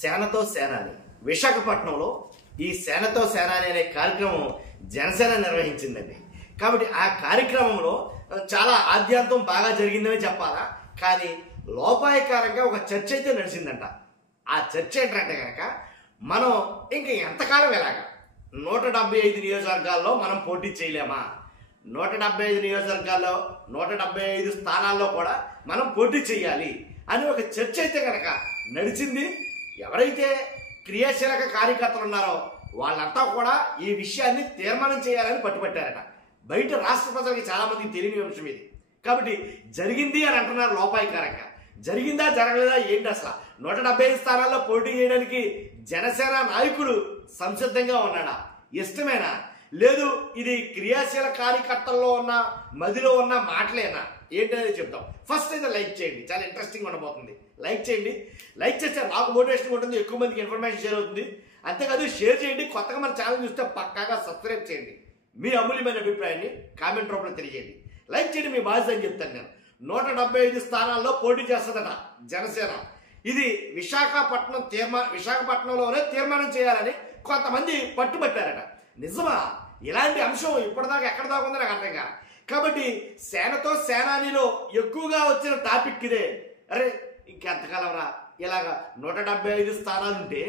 సేనతో సేనాని విశాఖపట్నంలో ఈ సేనతో సేనాని అనే కార్యక్రమం జనసేన నిర్వహించిందండి. కాబట్టి ఆ కార్యక్రమంలో చాలా ఆద్యాంతం బాగా జరిగిందని చెప్పాలా. కానీ లోపాయకారంగా ఒక చర్చ అయితే నడిచిందంట. ఆ చర్చ ఏంటంటే కనుక మనం ఇంక ఎంతకాలం ఎలాగా 175 నియోజకవర్గాల్లో మనం పోటీ చేయలేమా, 175 నియోజకవర్గాల్లో 175 స్థానాల్లో కూడా మనం పోటీ చేయాలి అని ఒక చర్చ అయితే కనుక నడిచింది. ఎవరైతే క్రియాశీలక కార్యకర్తలు ఉన్నారో వాళ్ళంతా కూడా ఈ విషయాన్ని తీర్మానం చేయాలని పట్టుబట్టారట. బయట రాష్ట్ర ప్రజలకి చాలా మందికి తెలియని అంశం ఇది. కాబట్టి జరిగింది అని అంటున్నారు లోపాయకారంగా. జరిగిందా జరగలేదా ఏంటి అసలు? 175 స్థానాల్లో పోటీ చేయడానికి జనసేన నాయకుడు సంసిద్ధంగా ఉన్నాడా? ఇష్టమేనా? లేదు ఇది క్రియాశీల కార్యకర్తల్లో ఉన్న మదిలో ఉన్న మాటలేనా ఏంటనేది చెప్తాం. ఫస్ట్ అయితే లైక్ చేయండి, చాలా ఇంట్రెస్టింగ్ ఉండబోతుంది. లైక్ చేయండి. లైక్ చేస్తే నాకు మోటివేషన్ ఉంటుంది, ఎక్కువ మందికి ఇన్ఫర్మేషన్ షేర్ అవుతుంది. అంతేకాదు షేర్ చేయండి. కొత్తగా మన ఛానల్ చూస్తే పక్కాగా సబ్స్క్రైబ్ చేయండి. మీ అమూల్యమైన అభిప్రాయాన్ని కామెంట్ రూపంలో తెలియజేయండి. లైక్ చేయండి, మీ బాధ్యత అని చెప్తాను నేను. 175 స్థానాల్లో పోటీ చేస్తుందట జనసేన. ఇది విశాఖపట్నంలోనే తీర్మానం చేయాలని కొంతమంది పట్టుబట్టారట. నిజమా? ఇలాంటి అంశం ఇప్పటిదాకా ఎక్కడ దాకా ఉందో నాకు అర్థం కాదు. కాబట్టి సేనతో సేనానిలో ఎక్కువగా వచ్చిన టాపిక్ ఇదే. అరే ఇంకెంతకాలం రా ఇలాగా 175 స్థానాలుంటే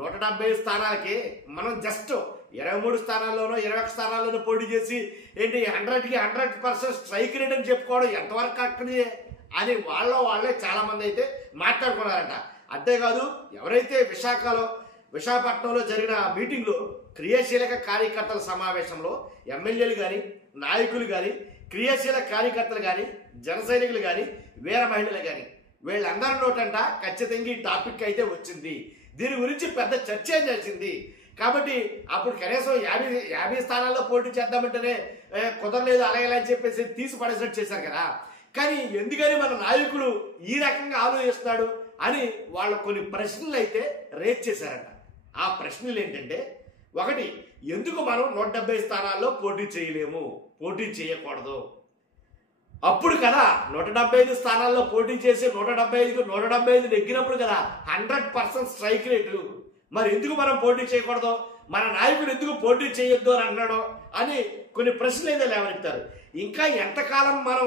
175 స్థానాలకి మనం జస్ట్ 23 స్థానాల్లోనో 21 స్థానాల్లోనో పోటీ చేసి ఏంటి 100కి 100% స్ట్రైక్ రేట్ అని చెప్పుకోవడం ఎంతవరకు అక్కడి అని వాళ్ళే చాలా మంది అయితే మాట్లాడుకున్నారట. అంతేకాదు ఎవరైతే విశాఖపట్నంలో జరిగిన మీటింగ్లో క్రియాశీలక కార్యకర్తల సమావేశంలో ఎమ్మెల్యేలు కానీ నాయకులు కానీ క్రియాశీల కార్యకర్తలు కానీ జన సైనికులు కానీ వీర మహిళలు కానీ వీళ్ళందరి నోటంట ఖచ్చితంగా ఈ టాపిక్ అయితే వచ్చింది. దీని గురించి పెద్ద చర్చ జరిగింది. కాబట్టి అప్పుడు కనీసం 50 స్థానాల్లో పోటీ చేద్దామంటేనే కుదరలేదు అలాగే అని చెప్పేసి తీసి పడేసినట్టు చేశారు కదా. కానీ ఎందుకని మన నాయకుడు ఈ రకంగా ఆలోచిస్తున్నాడు అని వాళ్ళు కొన్ని ప్రశ్నలు అయితే రేజ్ చేశారట. ఆ ప్రశ్నలు ఏంటంటే, ఒకటి, ఎందుకు మనం 170 స్థానాల్లో పోటీ చేయలేము, పోటీ చేయకూడదు? అప్పుడు కదా 175 స్థానాల్లో పోటీ చేసి 175 నెగ్గినప్పుడు కదా 100% స్ట్రైక్ రేటు. మరి ఎందుకు మనం పోటీ చేయకూడదు, మన నాయకుడు ఎందుకు పోటీ చేయొద్దు అని అన్నాడో అని కొన్ని ప్రశ్నలు అయితే లేవనెత్తారు. ఇంకా ఎంతకాలం మనం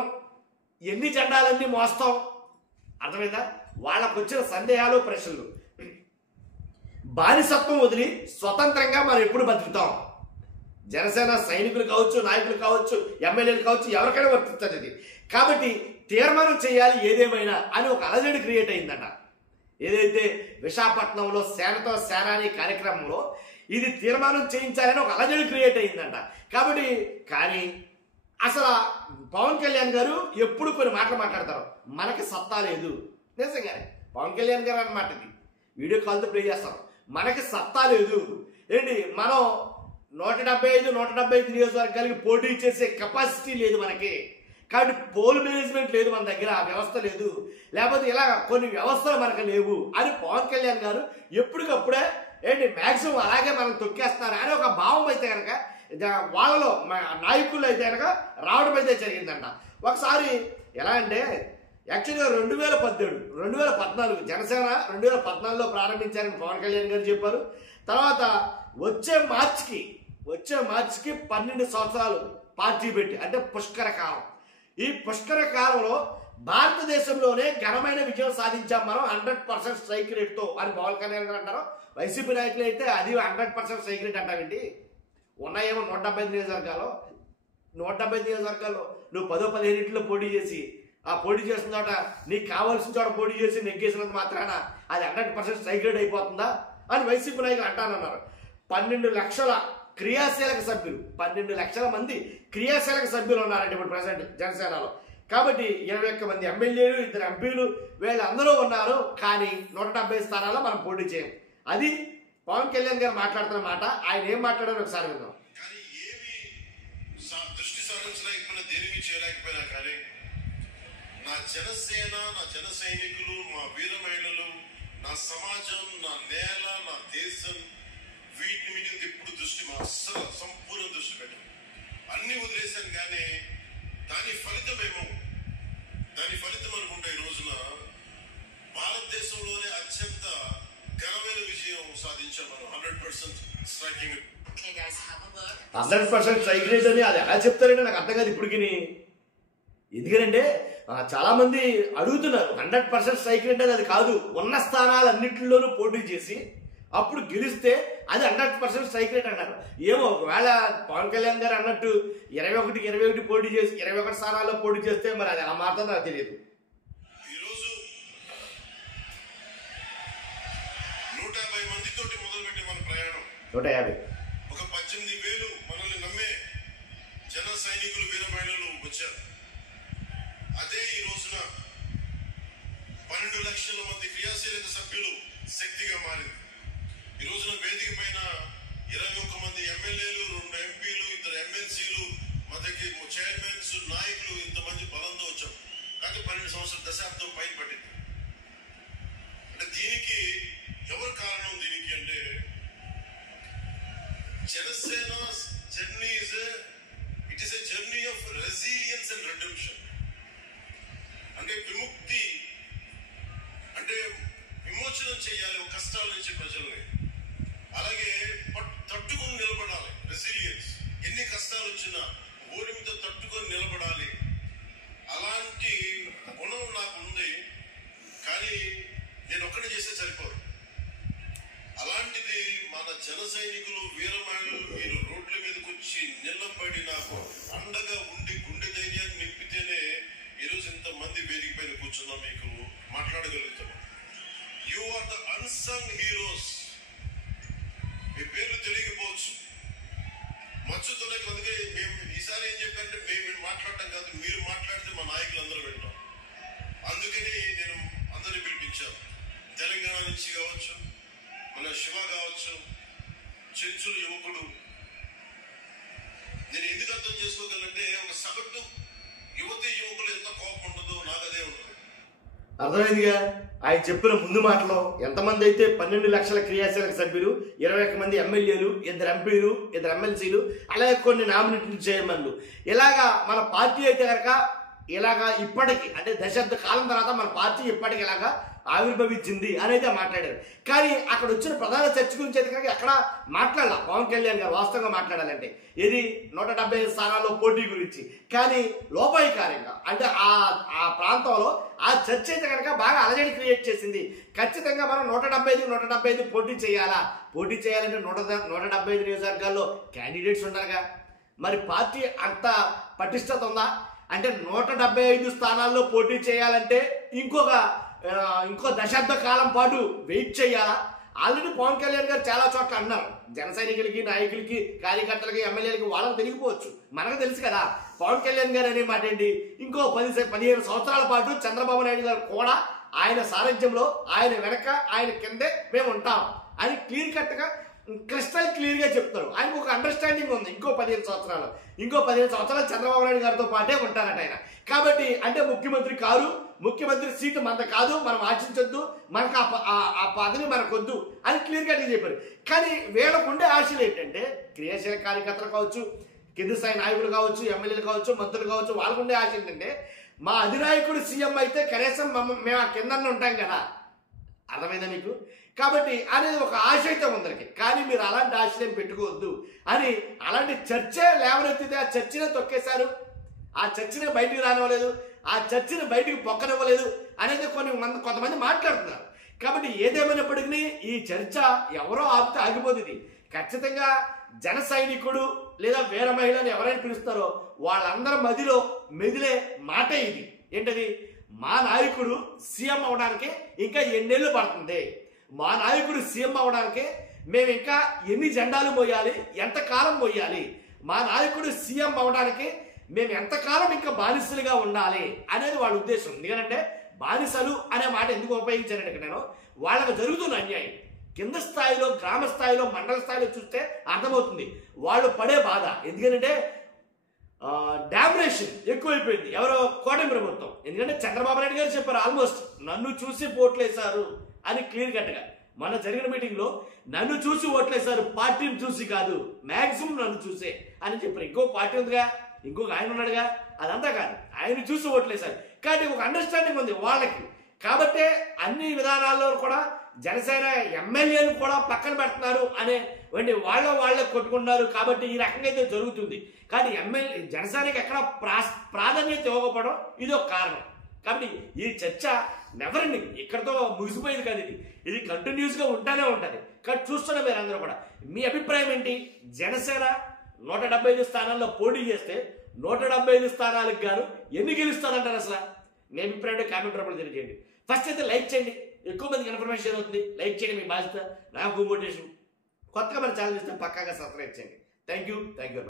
ఎన్ని జెండాలన్నీ మోస్తాం? అర్థమైందా? వాళ్ళకు వచ్చిన సందేహాలు ప్రశ్నలు. బానిసత్వం వదిలి స్వతంత్రంగా మనం ఎప్పుడు బతుకుతాం? జనసేన సైనికులు కావచ్చు, నాయకులు కావచ్చు, ఎమ్మెల్యేలు కావచ్చు, ఎవరికైనా వర్తిస్తుంది ఇది. కాబట్టి తీర్మానం చేయాలి ఏదేమైనా అని ఒక అలజడి క్రియేట్ అయిందట. ఏదైతే విశాఖపట్నంలో సేనతో సేనాని కార్యక్రమంలో ఇది తీర్మానం చేయించాలని ఒక అలజడి క్రియేట్ అయిందంట. కాబట్టి కానీ అసలు పవన్ కళ్యాణ్ గారు ఎప్పుడు కొన్ని మాటలు మాట్లాడతారు, మనకి సత్తా లేదు. నిజంగానే పవన్ కళ్యాణ్ గారు అన్నమాట, ఇది వీడియో కాల్తో ప్లే చేస్తారు. మనకి సత్తా లేదు ఏంటి, మనం 175 నియోజకవర్గాలకి పోటీ చేసే కెపాసిటీ లేదు మనకి. కాబట్టి పోల్ మేనేజ్మెంట్ లేదు మన దగ్గర, ఆ వ్యవస్థ లేదు, లేకపోతే ఇలా కొన్ని వ్యవస్థలు మనకు లేవు అని పవన్ కళ్యాణ్ గారు ఎప్పటికప్పుడే ఏంటి మ్యాక్సిమం అలాగే మనం తొక్కేస్తున్నారు అని ఒక భావం అయితే కనుక వాళ్ళలో నాయకులు అయితే కనుక రావడం అయితే జరిగిందంట. ఒకసారి ఎలా అంటే యాక్చువల్గా 2014 జనసేన 2014లో ప్రారంభించారని పవన్ కళ్యాణ్ గారు చెప్పారు. తర్వాత వచ్చే మార్చికి 12 సంవత్సరాలు పార్టీ పెట్టి, అంటే పుష్కర కాలం. ఈ పుష్కర కాలంలో భారతదేశంలోనే ఘనమైన విజయం సాధించాం మనం 100% స్ట్రైక్ రేట్తో అని పవన్ కళ్యాణ్ గారు అంటారు. వైసీపీ నాయకులు అయితే అది 100% స్ట్రైక్ రేట్ అంటావేంటి? ఉన్నాయేమో 175 నియోజకవర్గాల్లో. 175 నియోజకవర్గాల్లో నువ్వు 10-15 పోటీ చేసి, ఆ పోటీ చేసిన చోట నీకు కావాల్సిన చోట పోటీ చేసి నెగ్గేసినంత మాత్రాన అది 100% స్ట్రైక్ రేట్ అయిపోతుందా అని వైసీపీ నాయకులు అంటానన్నారు. 12 లక్షల క్రియాశీలక సభ్యులు, 12 లక్షల మంది క్రియాశీలక సభ్యులు ఉన్నారండి ఇప్పుడు ప్రజెంట్ జనసేనలో. కాబట్టి 21 మంది ఎమ్మెల్యేలు, 2 ఎంపీలు వీళ్ళందరూ ఉన్నారు. కానీ 170 స్థానాల్లో మనం పోటీ చేయం. అది పవన్ కళ్యాణ్ గారు మాట్లాడుతున్న మాట. ఆయన ఏం మాట్లాడారో ఒకసారి విందాం. నా జనసేన, నా జన సైనికులు, మా వీర మహిళలు, నా సమాజం, నా నేల, నా దేశం, వీటి మీద ఇప్పుడు దృష్టి అస్సలు సంపూర్ణ దృష్టి పెట్టాం. అన్ని వదిలేశాను. కానీ దాని ఫలితం అనుకుంటే ఈ రోజున భారతదేశంలోనే అత్యంత ఘన సాధించాం మనం 100% స్ట్రైకింగ్. 100% స్ట్రైక్ రేట్ అని అది ఎలా చెప్తారంటే నాకు అర్థం కాదు ఇప్పటికి. ఎందుకంటే చాలా మంది అడుగుతున్నారు 100% స్ట్రైక్ రేట్ అది కాదు. ఉన్న స్థానాలన్నింటిలోనూ పోటీ చేసి అప్పుడు గెలిస్తే అది 100% స్ట్రైక్ రేట్ అన్నారు. ఏమో ఒకవేళ పవన్ కళ్యాణ్ గారు అన్నట్టు 21 పోటీ చేసి 21 స్థానాల్లో పోటీ చేస్తే మరి అది ఎలా మారుతుందో నాకు తెలియదు. ఈరోజు 150 మందితోటి మొదలుపెట్టే మన ప్రయాణం 150 ఒక 18,000 మనల్ని నమ్మే జన సైనికులు వీర మహిళలు వచ్చారు. అదే ఈ రోజున 12 లక్షల మంది క్రియాశీలక సభ్యులు శక్తిగా మారింది. ఈ రోజున వేదిక పైన 21 మంది ఎమ్మెల్యేలు, 2 ఎంపీలు, 2 ఎమ్మెల్సీలు, మనకి చైర్మన్స్, నాయకులు, ఇంతమంది బలంతో వచ్చాం. కానీ 12 సంవత్సరాల దశాబ్దం పైన పట్టింది. అంటే దీనికి ఎవరు కారణం? దీనికి అంటే Janasena journey it is a journey of resilience and redemption. అంటే విముక్తి, అంటే విమోచనం చేయాలి ఒక కష్టాల నుంచి ప్రజల్ని. అలాగే తట్టుకొని నిలబడాలి, రెసిలియన్స్. ఎన్ని కష్టాలు వచ్చినా ఓడిమితో తట్టుకొని నిలబడాలి. అలాంటి గుణం నాకు ఉంది. కానీ నేను ఒక్కడే చేస్తే సరిపోదు. అలాంటిది మన జన సైనికులు వీర మహిళలు మీరు రోడ్ల మీదకి వచ్చి నిలబడి నాకు అండగా ఉండి గుండె ధైర్యాన్ని నింపితేనే ఈరోజు ఇంతమంది వేదిక పైన కూర్చున్నా మీకు మాట్లాడగలుగుతున్నాం. You are the unsung heroes. మీ పేర్లు తెలియకపోవచ్చు, మచ్చుతోనే. అందుకే మేము ఈసారి ఏం చెప్పారంటే మేము మాట్లాడటం కాదు, మీరు మాట్లాడితే మా నాయకులు అందరూ వింటాం. అందుకని నేను అందరినీ పిలిపించాను. తెలంగాణ నుంచి కావచ్చు, మన శివ కావచ్చు, చెంచులు యువకుడు. నేను ఎందుకు అర్థం చేసుకోగలంటే ఒక సగటు యువతి యువకులు ఎంత కోపం ఉంటుందో నాకు అదే ఉంటుంది. అర్థమైందిగా ఆయన చెప్పిన ముందు మాటలో. ఎంతమంది అయితే 12 లక్షల క్రియాశీలక సభ్యులు, 21 మంది ఎమ్మెల్యేలు, 2 ఎంపీలు, 2 ఎమ్మెల్సీలు, అలాగే కొన్ని నామినేటెడ్ చైర్మన్లు. ఇలాగా మన పార్టీ అయితే కనుక ఇలాగా ఇప్పటికి అంటే దశాబ్ద కాలం తర్వాత మన పార్టీ ఇప్పటికి ఇలాగా ఆవిర్భవించింది అని అయితే మాట్లాడారు. కానీ అక్కడ వచ్చిన ప్రధాన చర్చ గురించి అయితే కనుక ఎక్కడ మాట్లాడాల పవన్ కళ్యాణ్ గారు. వాస్తవంగా మాట్లాడాలంటే ఇది 175 స్థానాల్లో పోటీ గురించి. కానీ లోపాయికారంగా అంటే ఆ ప్రాంతంలో ఆ చర్చ అయితే కనుక బాగా అలజడి క్రియేట్ చేసింది. ఖచ్చితంగా మనం 175 పోటీ చేయాలా? పోటీ చేయాలంటే 175 నియోజకవర్గాల్లో క్యాండిడేట్స్ ఉండాలిగా. మరి పార్టీ అంత పటిష్టత ఉందా అంటే 175 స్థానాల్లో పోటీ చేయాలంటే ఇంకో దశాబ్ద కాలం పాటు వెయిట్ చేయాలా? ఆల్రెడీ పవన్ కళ్యాణ్ గారు చాలా చోట్ల అన్నారు. జన సైనికులకి, నాయకులకి, కార్యకర్తలకి, ఎమ్మెల్యేలకి వాళ్ళకి తెలియకపోవచ్చు, మనకు తెలుసు కదా. పవన్ కళ్యాణ్ గారు అనే మాట ఏంటి, ఇంకో 15 సంవత్సరాల పాటు చంద్రబాబు నాయుడు గారు కూడా ఆయన సారథ్యంలో, ఆయన వెనక, ఆయన కిందే మేము ఉంటాం అని క్లియర్ కట్గా క్రిస్టల్ క్లియర్ గా చెప్తారు. ఆయనకు ఒక అండర్స్టాండింగ్ ఉంది. ఇంకో 15 సంవత్సరాలు చంద్రబాబు నాయుడు గారితో పాటే ఉంటారట ఆయన. కాబట్టి అంటే ముఖ్యమంత్రి కారు, ముఖ్యమంత్రి సీటు మనది కాదు, మనం ఆశించొద్దు, మనకు ఆ పదవి మనకొద్దు అని క్లియర్ గా చెప్పారు. కానీ వీళ్ళకు ఉండే ఆశలు ఏంటంటే క్రియాశీల కార్యకర్తలు కావచ్చు, కింది స్థాయి నాయకులు కావచ్చు, ఎమ్మెల్యేలు కావచ్చు, మంత్రులు కావచ్చు, వాళ్ళకు ఉండే ఆశ ఏంటంటే మా అధినాయకుడు సీఎం అయితే కనీసం మేము ఆ కింద ఉంటాం కదా. అర్థమైందా మీకు? కాబట్టి అనేది ఒక ఆశ అయితే ఉందరికి. కానీ మీరు అలాంటి ఆశయం పెట్టుకోవద్దు అని అలాంటి చర్చే లేవనెత్తితే ఆ చర్చనే తొక్కేశారు. ఆ చర్చనే బయటికి రానివ్వలేదు, ఆ చర్చని బయటికి పొక్కనివ్వలేదు అనేది కొంతమంది మాట్లాడుతున్నారు. కాబట్టి ఏదేమైనప్పటికీ ఈ చర్చ ఎవరో ఆపితే ఆగిపోతుంది. ఖచ్చితంగా జన సైనికుడు లేదా వీర మహిళని ఎవరైనా పిలుస్తారో వాళ్ళందరి మదిలో మెదిలే మాట ఇది. ఏంటది? మా నాయకుడు సీఎం అవడానికి ఇంకా ఎన్నేళ్ళు పడుతుంది, మా నాయకుడు సీఎం అవడానికి మేము ఇంకా ఎన్ని జెండాలు మోయాలి, ఎంతకాలం మోయాలి, మా నాయకుడు సీఎం అవడానికి మేము ఎంతకాలం ఇంకా బానిసలుగా ఉండాలి అనేది వాళ్ళ ఉద్దేశం. ఎందుకంటే బానిసలు అనే మాట ఎందుకు ఉపయోగించానంటే నేను వాళ్ళకు జరుగుతున్న అన్యాయం కింద స్థాయిలో, గ్రామ స్థాయిలో, మండల స్థాయిలో చూస్తే అర్థమవుతుంది వాళ్ళు పడే బాధ. ఎందుకంటే డామినేషన్ ఎక్కువైపోయింది ఎవరో కూటమి ప్రభుత్వం. ఎందుకంటే చంద్రబాబు నాయుడు గారు చెప్పారు ఆల్మోస్ట్ నన్ను చూసి ఓట్లేశారు అని క్లియర్ కట్గా. మన జరిగిన మీటింగ్ లో నన్ను చూసి ఓట్లేశారు, పార్టీని చూసి కాదు, మాక్సిమం నన్ను చూసే అని చెప్పారు. ఇంకో పార్టీ ఉందిగా, ఇంకొక ఆయన ఉన్నాడుగా, అదంతా కాదు, ఆయన చూసి ఓట్లేశారు. కాబట్టి ఒక అండర్స్టాండింగ్ ఉంది వాళ్ళకి. కాబట్టే అన్ని విధానాల్లో కూడా జనసేన ఎమ్మెల్యేను కూడా పక్కన పెడుతున్నారు అనే వాళ్ళే కొట్టుకుంటున్నారు. కాబట్టి ఈ రకంగా అయితే జరుగుతుంది. కానీ జనసేనకి ఎక్కడ ప్రాధాన్యత ఇవ్వకపోవడం ఇది ఒక కారణం. కాబట్టి ఈ చర్చ నెవర్ ఎండింగ్, ఇక్కడతో ముగిసిపోయింది కాదు. ఇది కంటిన్యూస్గా ఉంటానే ఉంటుంది. కానీ చూస్తున్న మీరు అందరూ కూడా మీ అభిప్రాయం ఏంటి? జనసేన 175 స్థానాల్లో పోటీ చేస్తే 175 స్థానాలకు గాను ఎన్ని గెలుస్తారంటారు? అసలు మీ అభిప్రాయం కామెంట్ రూపంలో తెలియజేయండి. ఫస్ట్ అయితే లైక్ చేయండి, ఎక్కువ మందికి ఇన్ఫర్మేషన్ షేర్ అవుతుంది. లైక్ చేయండి, మీ బాధ్యత, నాకు మోటివేషన్. కొత్తగా మన ఛానల్ చూస్తే పక్కాగా సబ్స్క్రైబ్ చేయండి. Thank you.